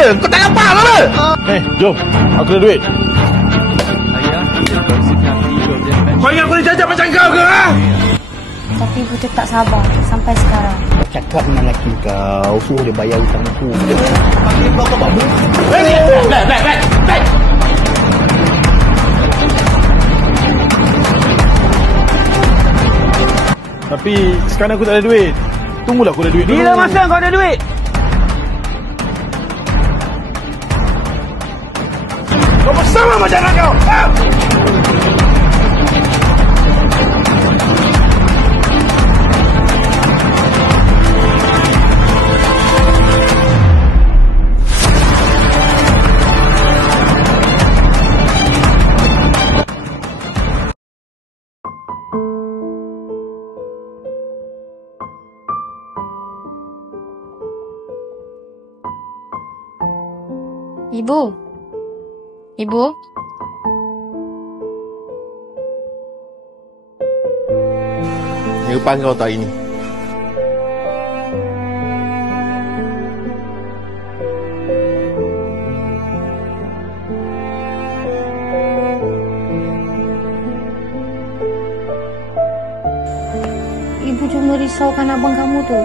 saya. Kau tak nampak apa? Jom. Aku ada duit. Kau ingat aku dijajak macam kau ke? Ha? Tapi ibu tetap sabar sampai sekarang. Cakap dengan lelaki kau, suruh dia bayar hutang aku. Tapi sekarang aku tak ada duit. Tunggulah aku ada duit dulu. Bila masa kau ada duit? Kau bersama macam anak kau. Ha? Ibu? Ibu? Dia panggil kau tak ini. Ibu cuma risaukan abang kamu tu.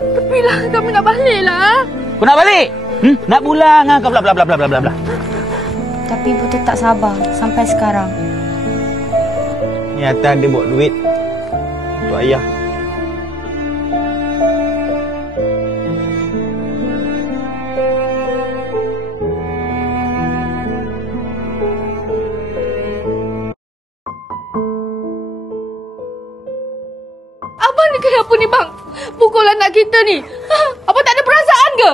Tapi lah kami nak balik lah. Kau nak balik? Nak pulang ha? Kau bla bla bla bla bla bla. Tapi ibu tetap sabar sampai sekarang. Niatan dia bawa duit untuk ayah. Abang ni kenapa ni bang? Pukul anak kita ni. Abang tak ada perasaan ke?